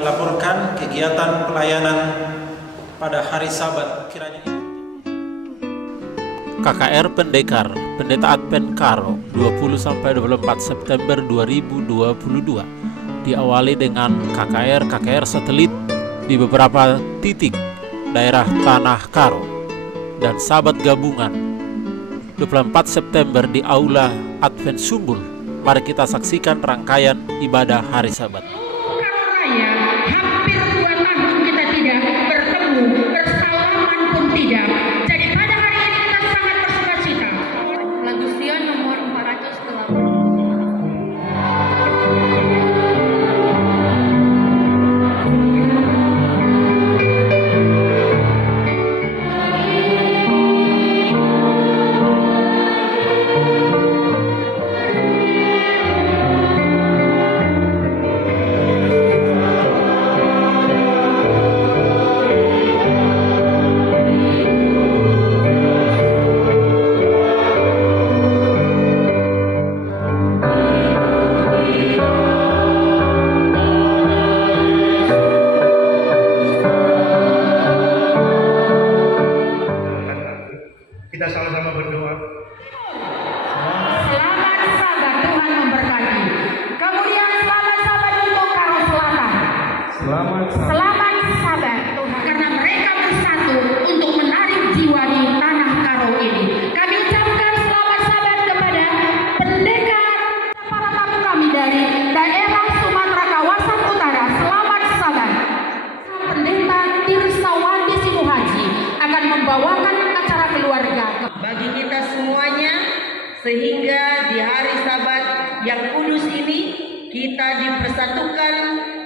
Melaporkan kegiatan pelayanan pada hari Sabat kiranya KKR Pendekar, Pendeta Advent Karo 20-24 September 2022 diawali dengan KKR satelit di beberapa titik daerah Tanah Karo dan Sabat Gabungan 24 September di Aula Advent Sumbul. Mari kita saksikan rangkaian ibadah hari Sabat. Hampir 2 tahun kita tidak bertemu, bersalaman pun tidak. Jadi pada hari ini kita sangat bersukacita. Lagu Sion nomor 408. Kita sama-sama berdoa. Selamat Sabat, Tuhan memberkati. Kemudian selamat Sabat untuk Karo Selatan. Selamat Selamat Sabat Tuhan, karena mereka bersatu untuk menarik jiwa di tanah Karo ini. Kami ucapkan selamat Sabat kepada pendekar, para tamu kami dari daerah Sumatera kawasan utara. Selamat Sabat. Pendeta Tirsawati Simuhaji akan membawakan acara keluarga bagi kita semuanya, sehingga di hari Sabat yang kudus ini kita dipersatukan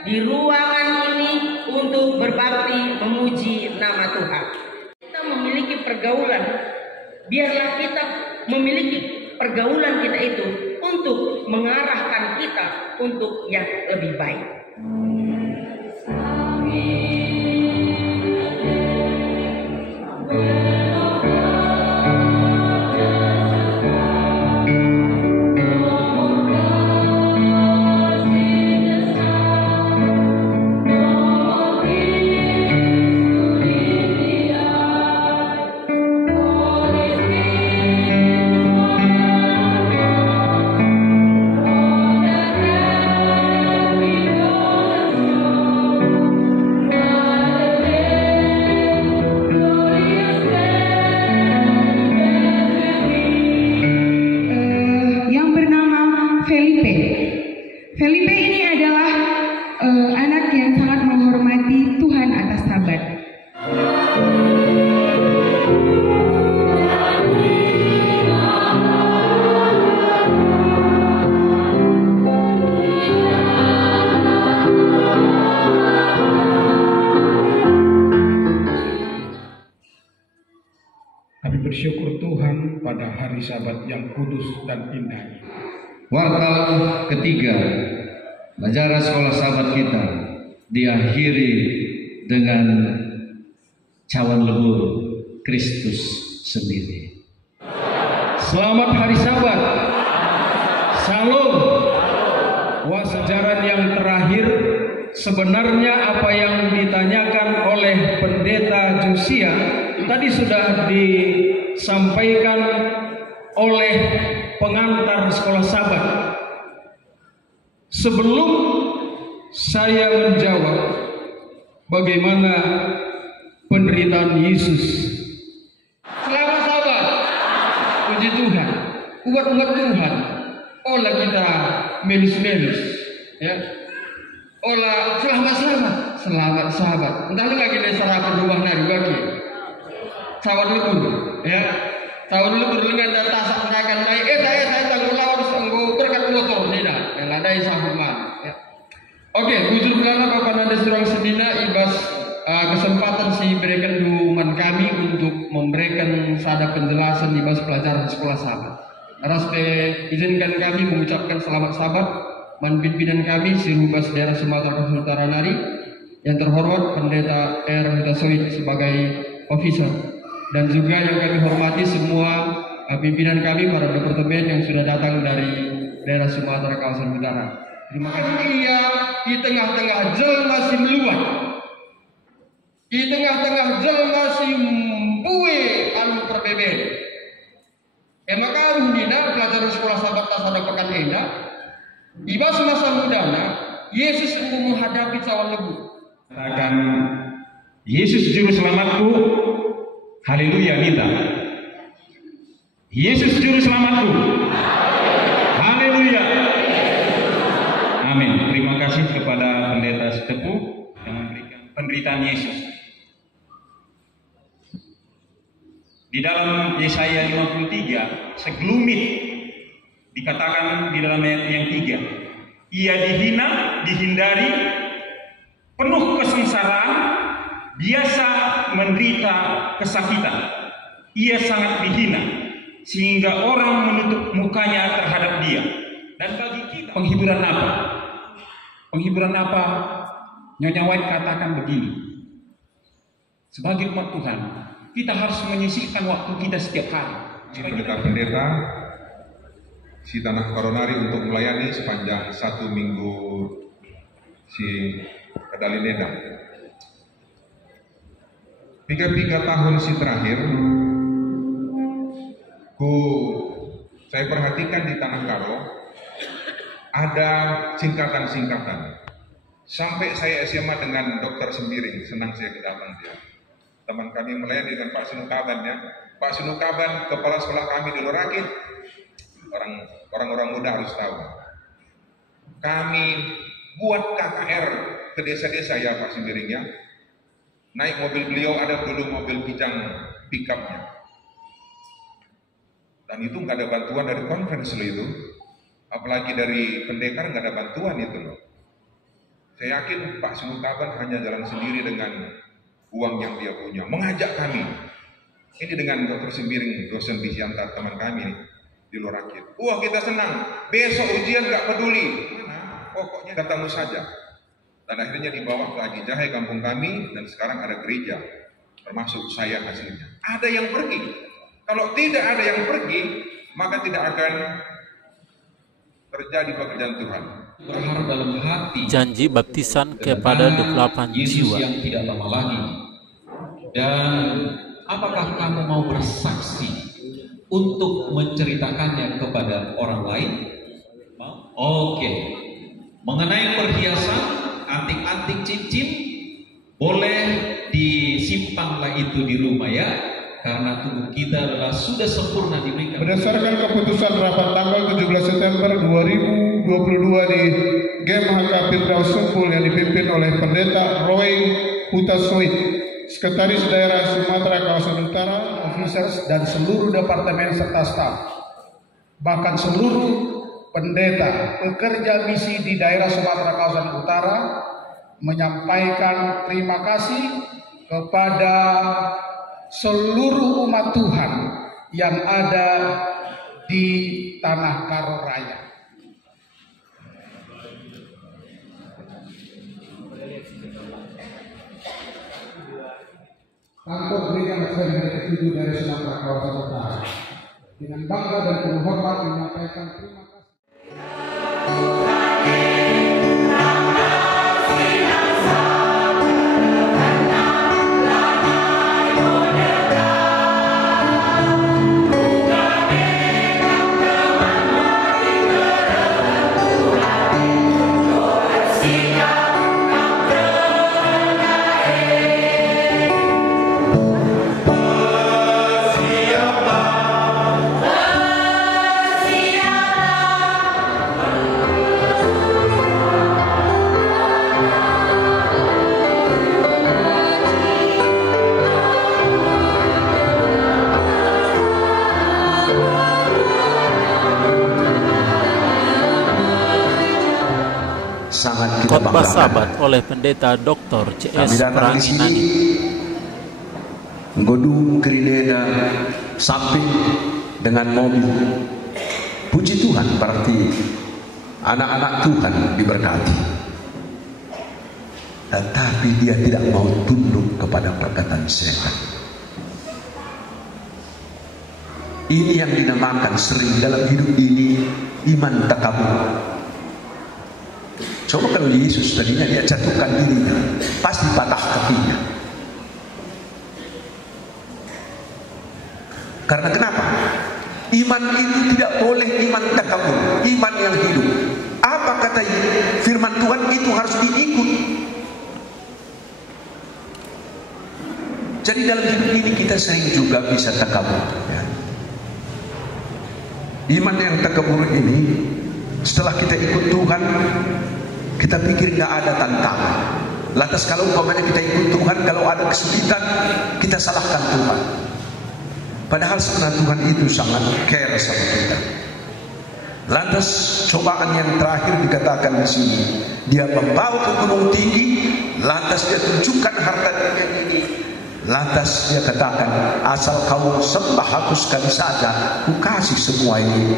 di ruangan ini untuk berbakti memuji nama Tuhan. Kita memiliki pergaulan, biarlah kita memiliki pergaulan kita itu untuk mengarahkan kita untuk yang lebih baik. Felipe ini adalah anak yang sangat menghormati Tuhan atas Sabat. Kami bersyukur Tuhan pada hari Sabat yang kudus dan indah ini. Wakal ketiga, acara sekolah Sabat kita diakhiri dengan cawan lebur Kristus sendiri. Selamat hari Sabat. Salam. Wah, sejarah yang terakhir sebenarnya apa yang ditanyakan oleh Pendeta Josia tadi sudah disampaikan oleh pengantar sekolah Sabat. Sebelum saya menjawab bagaimana penderitaan Yesus, selamat Sabat, puji Tuhan, umat-umat Tuhan, olah kita melus-melus, ya, olah selamat Sabat. Entah lu lagi dari sarapan rumah nari bagi, sawan lu, ya. Tahun dulu berlengan dan tasak menaikkan naik. Saya tangguh lawan sanggup berkat motor tidak. Yang ada sahabat. Ya. Oke, bujur belana Bapak Nanda Surang Sedina ibas kesempatan si berikan duman kami untuk memberikan sada penjelasan ibas pelajaran sekolah Sabat. Raspe izinkan kami mengucapkan selamat Sabat man pimpinan kami si Rubas daerah Sumatera Utara Nari, yang terhormat Pendeta R. Hutasoid sebagai officer. Dan juga yang kami hormati semua pimpinan kami, para departemen yang sudah datang dari daerah Sumatera kawasan utara. Terima kasih. Iya, di tengah-tengah jelma si Iba semasa mudanya, Yesus menghadapi cawan lebu. Katakan, Yesus juru selamatku, haleluya minta. Yesus juru selamatku, haleluya. Amin. Terima kasih kepada pendeta setepuh yang memberikan penderitaan Yesus. Di dalam Yesaya 53, segelumit dikatakan di dalam ayat yang 3, ia dihina, dihindari, penuh kesengsaraan, biasa menderita kesakitan. Ia sangat dihina, sehingga orang menutup mukanya terhadap dia. Dan bagi kita, penghiburan apa? Penghiburan apa? Nyonya White katakan begini, sebagai umat Tuhan, kita harus menyisihkan waktu kita setiap hari. Pendeta si Tanah Karonari untuk melayani sepanjang 1 minggu si Kedalineda. 3 tahun si terakhir, saya perhatikan di Tanah Karo ada singkatan-singkatan. Sampai saya SMA dengan Dokter Sembiring, senang saya kedatangan dia. Teman kami melayani dengan Pak Sinukaban ya. Pak Sinukaban, kepala sekolah kami di Lorakit. Orang-orang muda harus tahu. Kami buat KKR ke desa-desa ya Pak Sembiring ya. Naik mobil beliau, ada dulu mobil kijang pick-up-nya. Dan itu nggak ada bantuan dari konvensi itu. Apalagi dari pendekar nggak ada bantuan itu loh. Saya yakin Pak Sinukaban hanya jalan sendiri dengan uang yang dia punya, mengajak kami. Ini dengan Dr. Sembiring, dosen Bisianta, teman kami di Lorakit. Wah kita senang, besok ujian gak peduli. Mana? Pokoknya datang saja. Dan akhirnya dibawa ke Haji Jahe, kampung kami, dan sekarang ada gereja, termasuk saya hasilnya. Ada yang pergi. Kalau tidak ada yang pergi, maka tidak akan terjadi pekerjaan Tuhan. Berharap dalam hati. Janji baptisan kepada 28 Yesus jiwa. yang tidak lama lagi. Dan apakah kamu mau bersaksi untuk menceritakannya kepada orang lain? Oke. Mengenai perhiasan, antik-antik cincin, boleh disimpanlah itu di rumah ya, karena tubuh kita adalah sudah sempurna diberikan. Berdasarkan keputusan rapat tanggal 17 September 2022 di GMHK Firdaus Sempul yang dipimpin oleh Pendeta Roy Hutasoid, Sekretaris Daerah Sumatera Kawasan Utara, officers dan seluruh departemen serta staf, bahkan seluruh pendeta pekerja misi di daerah Sumatera Kawasan Utara menyampaikan terima kasih kepada seluruh umat Tuhan yang ada di Tanah Karo Raya. Kantor Gereja Maksud hari ke-7 dari Sumatera Kawasan Utara dengan bangga dan penuh hormat menyampaikan terima kasih. Khotbah Sabat oleh Pendeta Dr. C.S. Pranginani. Godung Kerineda samping dengan mobil. Puji Tuhan, berarti anak-anak Tuhan diberkati. Tetapi dia tidak mau tunduk kepada perkataan setan. Ini yang dinamakan sering dalam hidup ini iman takabur. Coba kalau Yesus tadinya dia jatuhkan dirinya, pasti patah kakinya. Karena kenapa? Iman itu tidak boleh iman takabur, iman yang hidup. Apa menyertai firman Tuhan itu harus diikut. Jadi dalam hidup ini kita sering juga bisa takabur, ya. Iman yang takabur ini, setelah kita ikut Tuhan, kita pikir nggak ada tantangan. Lantas kalau umpamanya kita ikut Tuhan, kalau ada kesulitan, kita salahkan Tuhan. Padahal sebenarnya Tuhan itu sangat care sama kita. Lantas cobaan yang terakhir dikatakan di sini, dia membawa ke gunung tinggi, lantas dia tunjukkan harta dunia ini. Lantas dia katakan, asal kamu sembah aku sekali saja, ku kasih semua ini.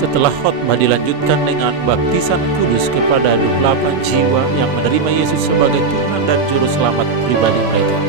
Setelah khotbah dilanjutkan dengan baptisan kudus kepada 28 jiwa yang menerima Yesus sebagai Tuhan dan Juru Selamat pribadi mereka.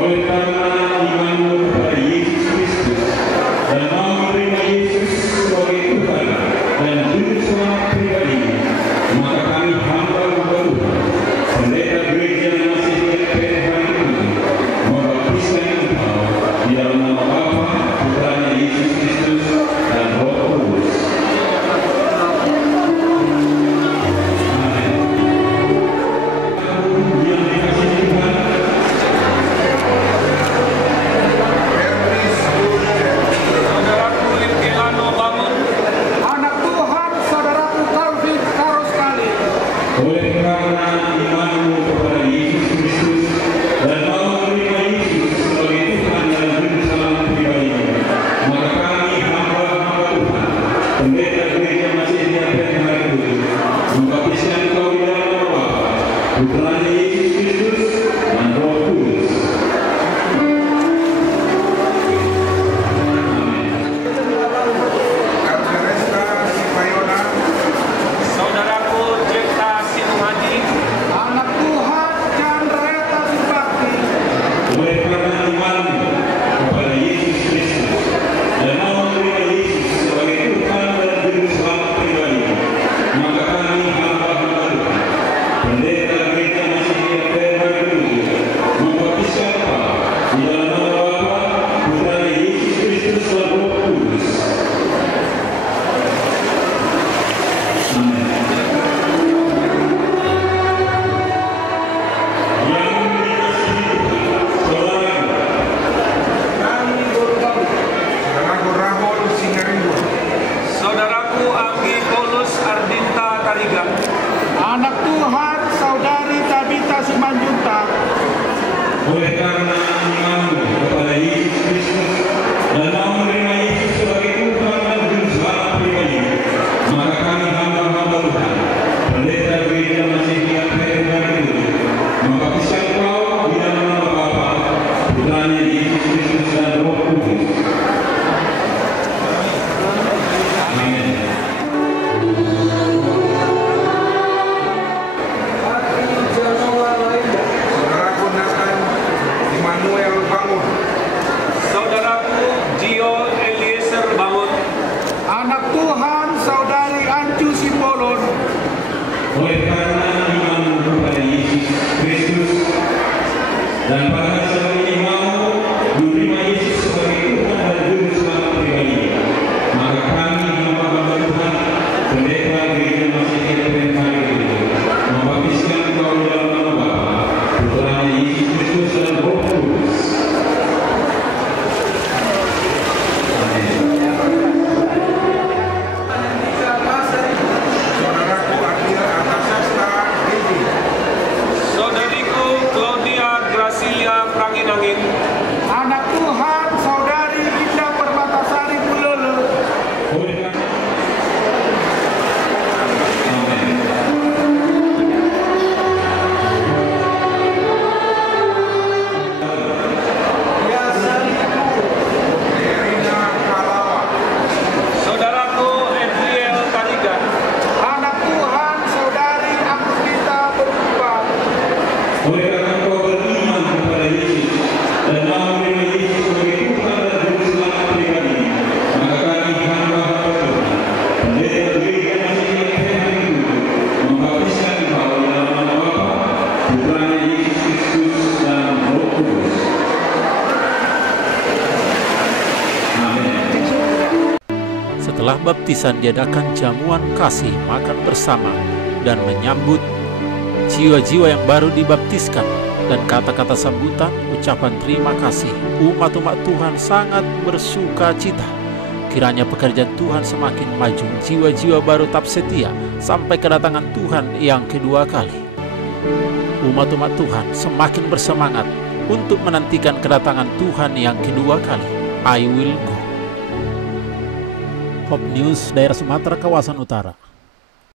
Oleh karena imanmu kepada Yesus Kristus dan mau menerima Yesus sebagai Tuhan dan Juru Selamat pribadi, Setelah baptisan diadakan jamuan kasih makan bersama dan menyambut jiwa-jiwa yang baru dibaptiskan, dan kata-kata sambutan ucapan terima kasih. Umat-umat Tuhan sangat bersuka cita. Kiranya pekerjaan Tuhan semakin maju, jiwa-jiwa baru tetap setia sampai kedatangan Tuhan yang kedua kali. Umat-umat Tuhan semakin bersemangat untuk menantikan kedatangan Tuhan yang kedua kali. I will go. Hope News, daerah Sumatera, kawasan utara.